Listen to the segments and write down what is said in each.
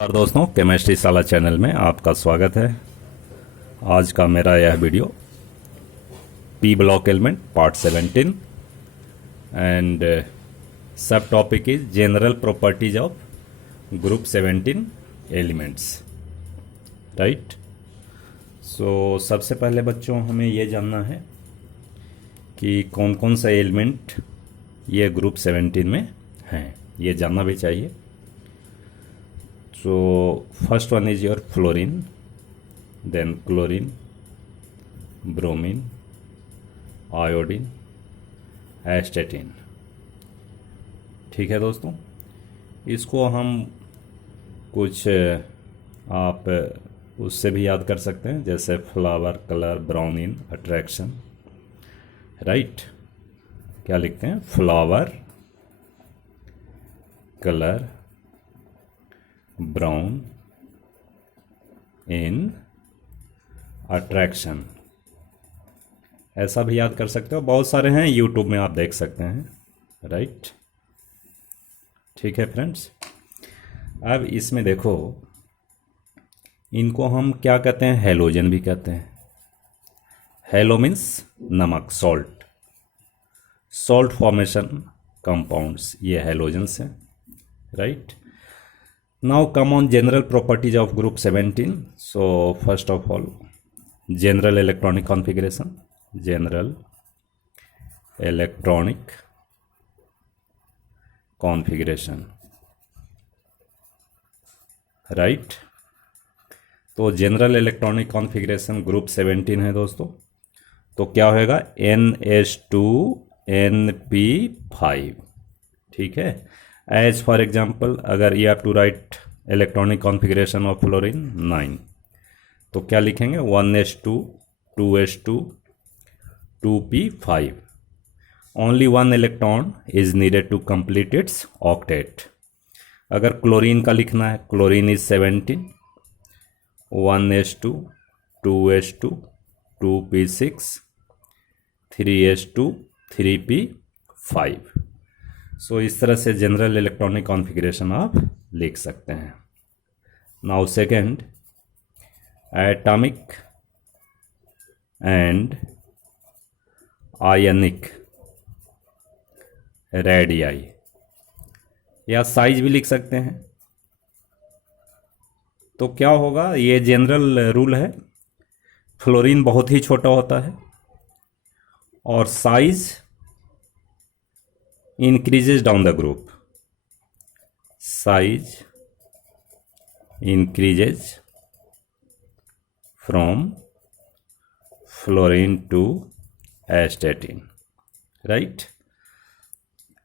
और दोस्तों, केमिस्ट्री साला चैनल में आपका स्वागत है। आज का मेरा यह video P block element part 17 and sub topic is general properties of group 17 elements, right. So सबसे पहले बच्चों हमें ये जानना है कि कौन कौन सा एलिमेंट ये ग्रुप 17 में हैं, ये जानना भी चाहिए। So first one is your fluorine, then chlorine, bromine, iodine, एस्टेटिन। ठीक है दोस्तों, इसको हम कुछ आप उससे भी याद कर सकते हैं, जैसे फ्लावर, कलर, ब्राउन इन, अट्रैक्शन, राइट। क्या लिखते हैं? फ्लावर, कलर, ब्राउन इन, अट्रैक्शन, ऐसा भी याद कर सकते हो। बहुत सारे हैं, यूट्यूब में आप देख सकते हैं, राइट। ठीक है फ्रेंड्स, अब इसमें देखो, इनको हम क्या कहते हैं? हेलोजन भी कहते हैं। हेलो मीन्स नमक, सॉल्ट, सॉल्ट फॉर्मेशन कंपाउंड्स, ये हेलोजन्स हैं, right. Now come on general properties of group 17. So first of all, general electronic configuration, general electronic configuration, right। तो जनरल इलेक्ट्रॉनिक कॉन्फ़िगरेशन ग्रुप 17 है दोस्तों। तो क्या होएगा? NH2NP5, ठीक है। एज फॉर एग्जाम्पल, अगर you have to write electronic configuration of fluorine 9, तो क्या लिखेंगे? 1s2 2s2 2p5। Only one electron is needed to complete its octet. अगर क्लोरीन का लिखना है, chlorine is 17, 1s2 2s2 2p6 3s2 3p5। सो इस तरह से जनरल इलेक्ट्रॉनिक कॉन्फ़िगरेशन आप लिख सकते हैं। Now second, atomic and ionic radii, या साइज भी लिख सकते हैं। तो क्या होगा? ये जनरल रूल है, फ्लोरीन बहुत ही छोटा होता है और size increases down the group, size increases from fluorine to astatine, right,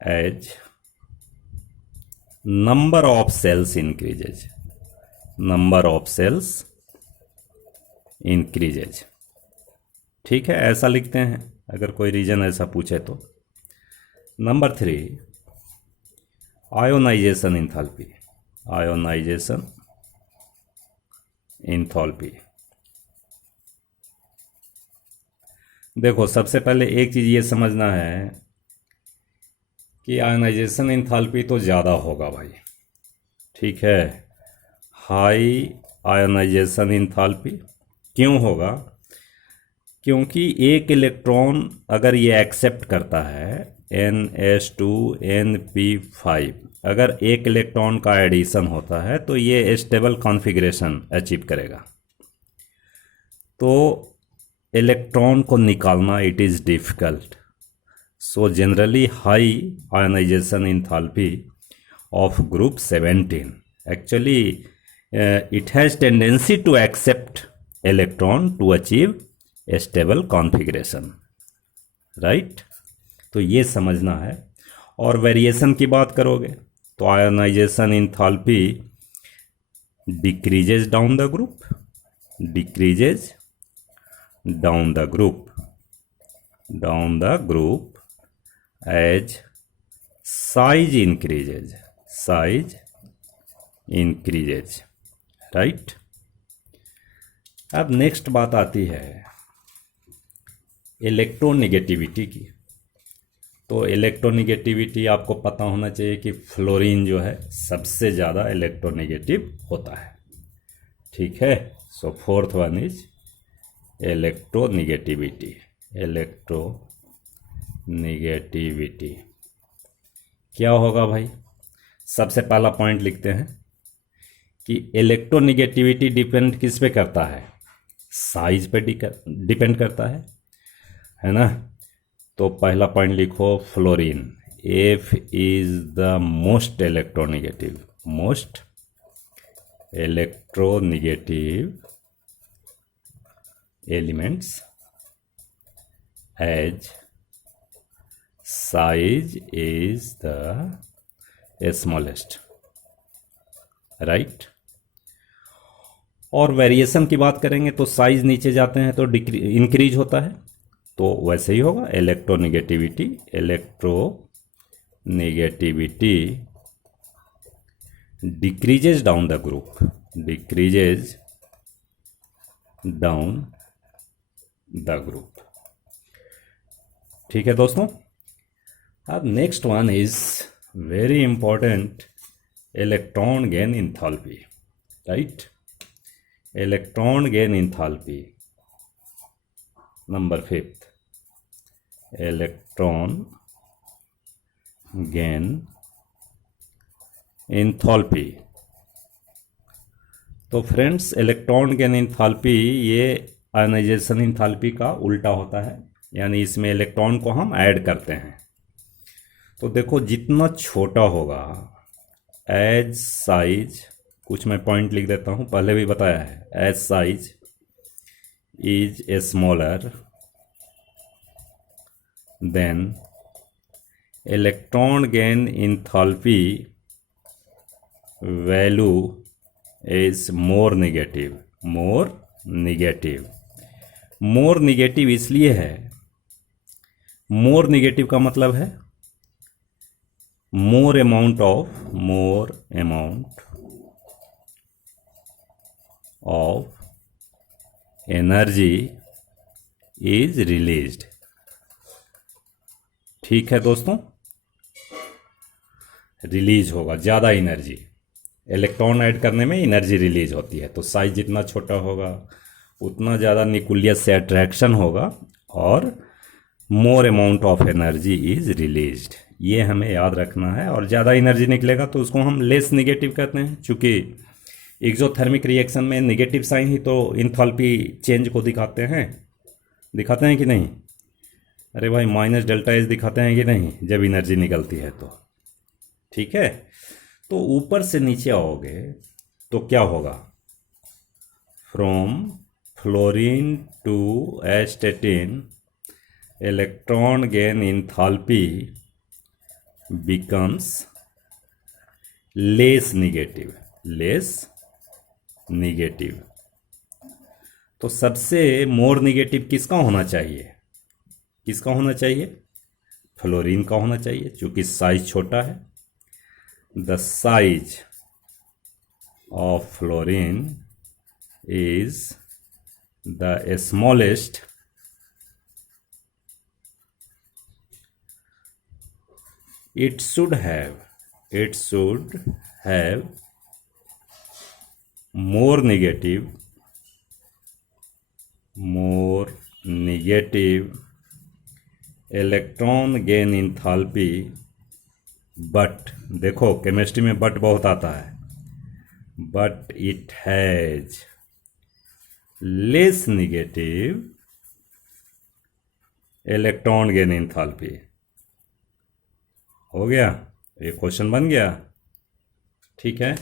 as number of cells increases, number of cells increases। ठीक है, ऐसा लिखते हैं अगर कोई रीजन ऐसा पूछे तो। Number 3, ionization enthalpy, ionization enthalpy. देखो, सबसे पहले एक चीज़ ये समझना है कि आयोनाइजेशन इंथैल्पी तो ज़्यादा होगा भाई, ठीक है। हाई आयोनाइजेशन इंथैल्पी क्यों होगा? क्योंकि एक इलेक्ट्रॉन अगर ये एक्सेप्ट करता है NH2NP5, अगर एक इलेक्ट्रॉन का एडिशन होता है तो ये स्टेबल कॉन्फ़िगरेशन अचीव करेगा। तो इलेक्ट्रॉन को निकालना it is difficult. So generally high ionization enthalpy of group 17 actually it has tendency to accept electron to achieve stable configuration, right. तो ये समझना है। और वेरिएशन की बात करोगे तो ionization enthalpy decreases down the group, decreases down the group, down the group as size increases, size increases, right. अब नेक्स्ट बात आती है इलेक्ट्रोनेगेटिविटी की। तो इलेक्ट्रोनिगेटिविटी आपको पता होना चाहिए कि फ्लोरीन जो है सबसे ज़्यादा इलेक्ट्रोनिगेटिव होता है। ठीक है, so fourth one is electronegativity. Electronegativity क्या होगा भाई? सबसे पहला पॉइंट लिखते हैं कि इलेक्ट्रोनिगेटिविटी डिपेंड किस पे करता है? साइज पे डिपेंड करता है ना। तो पहला पॉइंट लिखो fluorine, F is the most electronegative, most electronegative elements as size is the smallest, right. और वेरिएशन की बात करेंगे तो साइज नीचे जाते हैं तो इंक्रीज होता है, तो वैसे ही होगा electronegativity. Electronegativity decreases down the group, decreases down the group. ठीक है दोस्तों। अब next one is very important, electron gain enthalpy, right. Electron gain enthalpy number 5, electron gain enthalpy. तो फ्रेंड्स, इलेक्ट्रॉन गेन इंथैल्पी ये आयनाइजेशन इंथैल्पी का उल्टा होता है, यानी इसमें इलेक्ट्रॉन को हम ऐड करते हैं। तो देखो जितना छोटा होगा एज साइज, कुछ मैं पॉइंट लिख देता हूँ, पहले भी बताया है, as size is smaller then electron gain enthalpy value is more negative, more negative. More negative इसलिए है, मोर नेगेटिव का मतलब है more amount of energy is released. ठीक है दोस्तों, रिलीज होगा ज़्यादा एनर्जी, इलेक्ट्रॉन ऐड करने में एनर्जी रिलीज होती है। तो साइज जितना छोटा होगा उतना ज़्यादा न्यूक्लियस से अट्रैक्शन होगा और मोर amount of energy is released, ये हमें याद रखना है। और ज़्यादा एनर्जी निकलेगा तो उसको हम लेस नेगेटिव कहते हैं, चूँकि एक्सोथर्मिक रिएक्शन में नेगेटिव साइन ही तो इंथैल्पी चेंज को दिखाते हैं कि नहीं? अरे भाई माइनस डेल्टा एच दिखाते हैं कि नहीं जब एनर्जी निकलती है तो? ठीक है, तो ऊपर से नीचे आओगे तो क्या होगा? From fluorine to astatine electron gain enthalpy becomes less negative. तो सबसे मोर निगेटिव किसका होना चाहिए? फ्लोरीन का होना चाहिए, क्योंकि साइज छोटा है। The size of fluorine is the smallest it should have more negative electron gain enthalpy, but देखो केमिस्ट्री में बट बहुत आता है, but it has less negative electron gain enthalpy. हो गया, ये क्वेश्चन बन गया। ठीक है,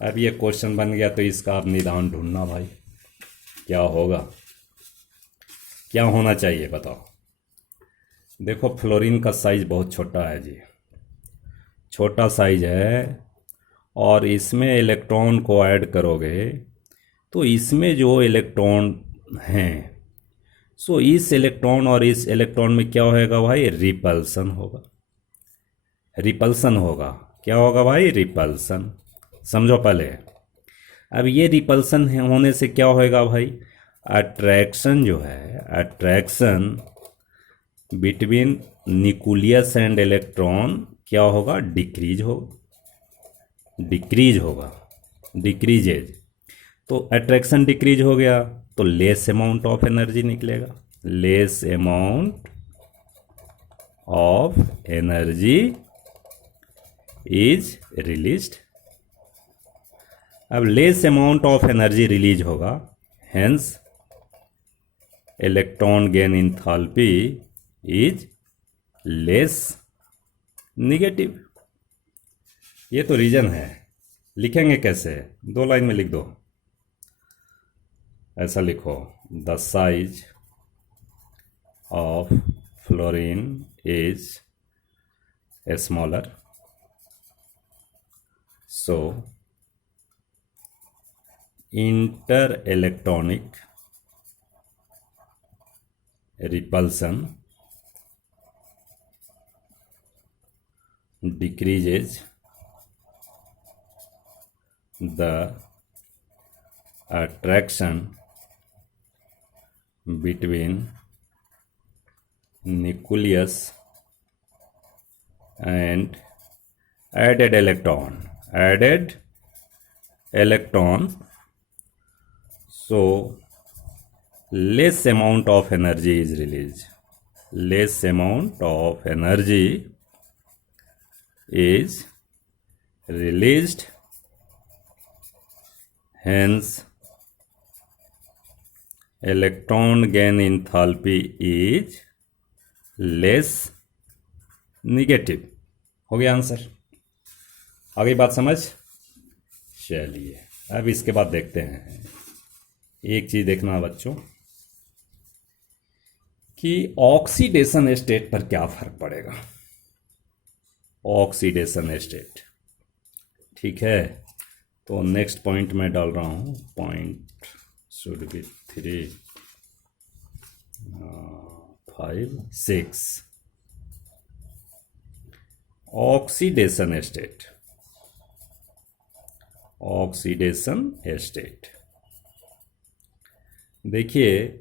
अब ये क्वेश्चन बन गया तो इसका आप निदान ढूंढना भाई, क्या होगा, क्या होना चाहिए बताओ। देखो फ्लोरीन का साइज बहुत छोटा है जी, छोटा साइज है, और इसमें इलेक्ट्रॉन को ऐड करोगे तो इसमें जो इलेक्ट्रॉन हैं, सो इस इलेक्ट्रॉन और इस इलेक्ट्रॉन में क्या होगा भाई? रिपल्सन होगा। क्या होगा भाई? रिपल्सन। समझो पहले। अब ये रिपल्सन होने से क्या होएगा भाई? अट्रैक्शन जो है, attraction between nucleus and electron क्या होगा, डिक्रीज होगा, डिक्रीजेज। तो अट्रैक्शन डिक्रीज हो गया तो लेस अमाउंट ऑफ एनर्जी निकलेगा, less amount of energy is released. अब less amount of energy release होगा, hence electron gain enthalpy is less negative. ये तो रीजन है, लिखेंगे कैसे, 2 लाइन में लिख दो। ऐसा लिखो, the size of fluorine is smaller, so inter electronic repulsion decreases the attraction between nucleus and added electron, so less amount of energy is released, less amount of energy is released, hence electron gain enthalpy is less negative। हो गया answer, आ गई बात समझ। चलिए अब इसके बाद देखते हैं, एक चीज देखना बच्चों कि ऑक्सीडेशन स्टेट पर क्या फर्क पड़ेगा। ऑक्सीडेशन स्टेट, ठीक है। तो नेक्स्ट पॉइंट में डाल रहा हूं, point should be 3, 5, 6। Oxidation state, oxidation state देखिए,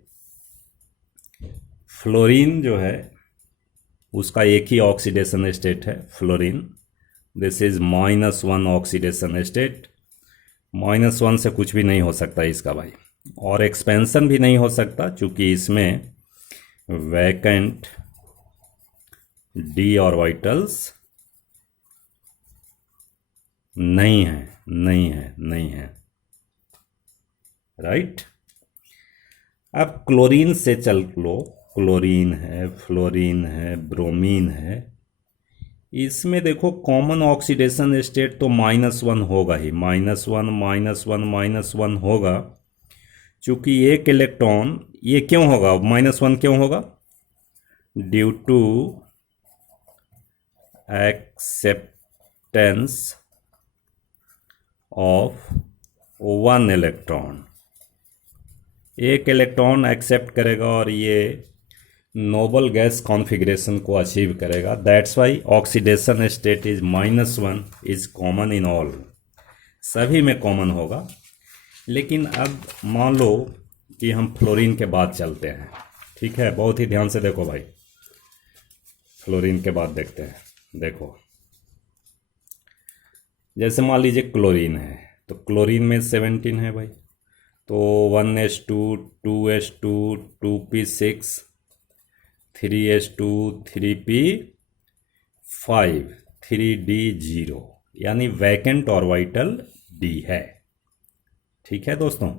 फ्लोरीन जो है उसका एक ही ऑक्सीडेशन स्टेट है, fluorine. This is -1 oxidation state. -1 से कुछ भी नहीं हो सकता इसका भाई, और एक्सपेंशन भी नहीं हो सकता क्योंकि इसमें वैकेंट डी ऑर्बिटल्स नहीं है, राइट। अब क्लोरीन से चल लो, क्लोरीन है, फ्लोरीन है, ब्रोमीन है, इसमें देखो कॉमन ऑक्सीडेशन स्टेट तो -1 होगा ही, -1 होगा, चूंकि एक इलेक्ट्रॉन, ये क्यों होगा -1 क्यों होगा, due to acceptance of 1 electron. एक इलेक्ट्रॉन एक्सेप्ट करेगा और ये नोबल गैस कॉन्फ़िगरेशन को अचीव करेगा, that's why oxidation state is -1 is common in all, सभी में कॉमन होगा। लेकिन अब मान लो कि हम फ्लोरीन के बाद चलते हैं, ठीक है, बहुत ही ध्यान से देखो भाई, फ्लोरीन के बाद देखते हैं। देखो जैसे मान लीजिए क्लोरीन है, तो क्लोरीन में 17 है भाई, तो 1s2 2s2 2p6 3s2 3p5 3d0, यानी वैकेंट ऑर्बिटल डी है, ठीक है दोस्तों।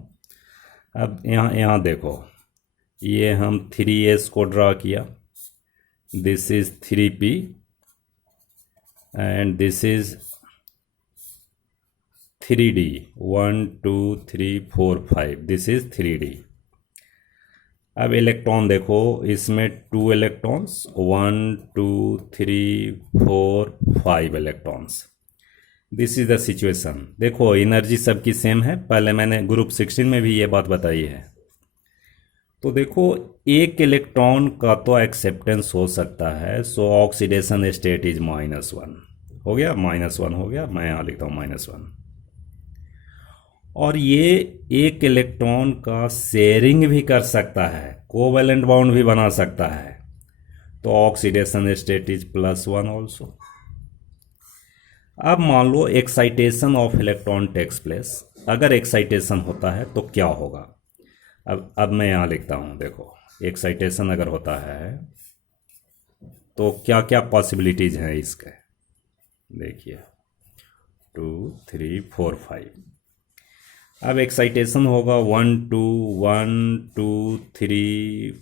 अब यहाँ देखो, ये हम 3s को ड्रा किया, this is 3p and this is 3d, 1 2 3 4 5, this is 3d। अब इलेक्ट्रॉन देखो, इसमें 2 electrons, 1 2 3 4 5 electrons, this is the situation. देखो एनर्जी सबकी सेम है, पहले मैंने ग्रुप 16 में भी ये बात बताई है। तो देखो एक इलेक्ट्रॉन का तो एक्सेप्टेंस हो सकता है, सो ऑक्सीडेशन स्टेट इज -1 हो गया, -1 हो गया, मैं यहाँ लिखता हूँ -1। और ये एक इलेक्ट्रॉन का शेयरिंग भी कर सकता है, कोवैलेंट बॉन्ड भी बना सकता है, तो ऑक्सीडेशन स्टेट इज +1 ऑल्सो। अब मान लो excitation of electron takes place, अगर एक्साइटेशन होता है तो क्या होगा। अब मैं यहाँ लिखता हूँ, देखो एक्साइटेशन अगर होता है तो क्या क्या पॉसिबिलिटीज हैं इसके, देखिए 2 3 4 5। अब एक्साइटेशन होगा 1 2 1 2 3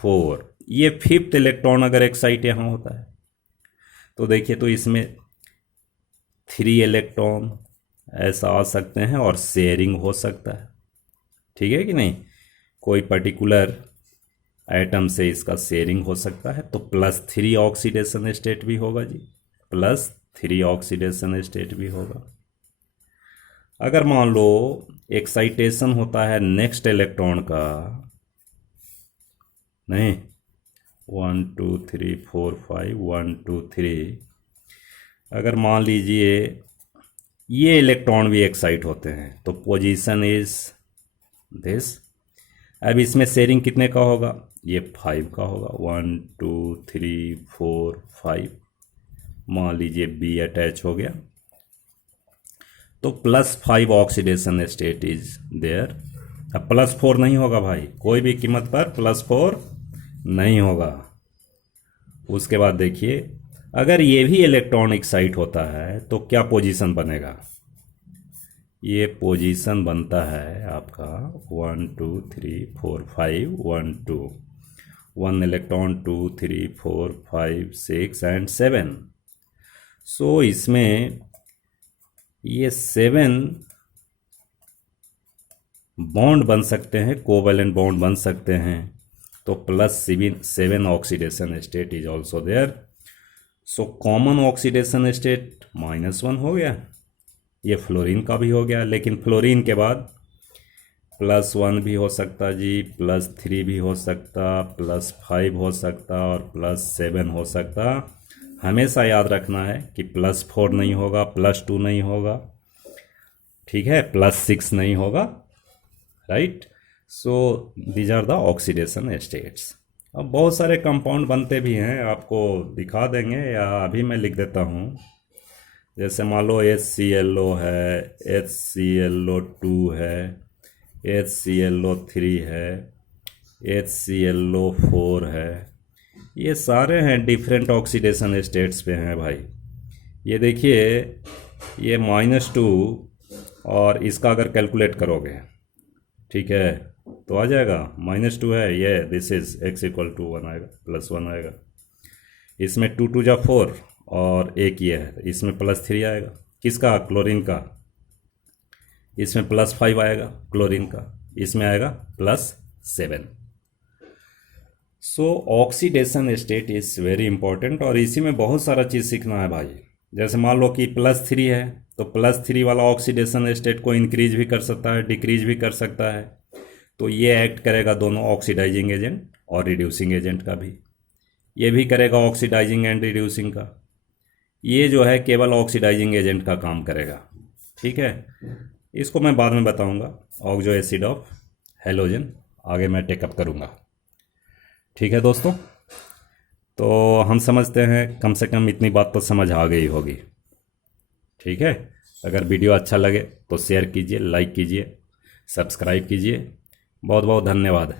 4, ये 5th इलेक्ट्रॉन अगर एक्साइट यहाँ होता है तो देखिए, तो इसमें 3 इलेक्ट्रॉन ऐसा आ सकते हैं और शेयरिंग हो सकता है, ठीक है कि नहीं, कोई पर्टिकुलर एटम से इसका शेयरिंग हो सकता है, तो +3 ऑक्सीडेशन स्टेट भी होगा जी, +3 ऑक्सीडेशन स्टेट भी होगा। अगर मान लो एक्साइटेशन होता है नेक्स्ट इलेक्ट्रॉन का, नहीं 1 2 3 4 5 1 2 3, अगर मान लीजिए ये इलेक्ट्रॉन भी एक्साइट होते हैं तो पोजीशन इज दिस। अब इसमें शेयरिंग कितने का होगा, ये 5 का होगा, 1 2 3 4 5, मान लीजिए बी अटैच हो गया तो +5 ऑक्सीडेशन स्टेट इज देयर। अब +4 नहीं होगा भाई, कोई भी कीमत पर +4 नहीं होगा। उसके बाद देखिए, अगर ये भी इलेक्ट्रॉन एक्साइट होता है तो क्या पोजीशन बनेगा, ये पोजीशन बनता है आपका 1 2 3 4 5 1 2, 1 इलेक्ट्रॉन 2 3 4 5 6 एंड 7। सो इसमें ये 7 बॉन्ड बन सकते हैं, कोवैलेंट बॉन्ड बन सकते हैं, तो +7 oxidation state is also there. So common oxidation state -1 हो गया, ये फ्लोरीन का भी हो गया, लेकिन फ्लोरीन के बाद +1 भी हो सकता जी, +3 भी हो सकता, +5 हो सकता और +7 हो सकता। हमेशा याद रखना है कि +4 नहीं होगा, +2 नहीं होगा, ठीक है, +6 नहीं होगा, right. So these are the oxidation states. अब बहुत सारे कंपाउंड बनते भी हैं, आपको दिखा देंगे या अभी मैं लिख देता हूँ। जैसे मान लो HClO है, HClO2 है, HClO3 है, HClO4 है, ये सारे हैं डिफरेंट ऑक्सीडेशन स्टेट्स पे हैं भाई। ये देखिए, ये -2 और इसका अगर कैलकुलेट करोगे, ठीक है, तो आ जाएगा -2 है ये, दिस इज x = 1 आएगा, +1 आएगा। इसमें 2 2 जा 4 और एक ये है, इसमें +3 आएगा, किसका, क्लोरीन का। इसमें +5 आएगा क्लोरीन का, इसमें आएगा +7। सो oxidation state is very important, और इसी में बहुत सारा चीज़ सीखना है भाई। जैसे मान लो कि +3 है तो +3 वाला ऑक्सीडेशन स्टेट को इंक्रीज भी कर सकता है, डिक्रीज भी कर सकता है, तो ये एक्ट करेगा दोनों ऑक्सीडाइजिंग एजेंट और रिड्यूसिंग एजेंट का भी, ये भी करेगा ऑक्सीडाइजिंग एंड रिड्यूसिंग का, ये जो है केवल ऑक्सीडाइजिंग एजेंट का काम करेगा, ठीक है। इसको मैं बाद में बताऊंगा, ऑक्सो एसिड ऑफ हेलोजन आगे मैं टेकअप करूंगा, ठीक है दोस्तों। तो हम समझते हैं कम से कम इतनी बात तो समझ आ गई होगी, ठीक है। अगर वीडियो अच्छा लगे तो शेयर कीजिए, लाइक कीजिए, सब्सक्राइब कीजिए। बहुत बहुत धन्यवाद।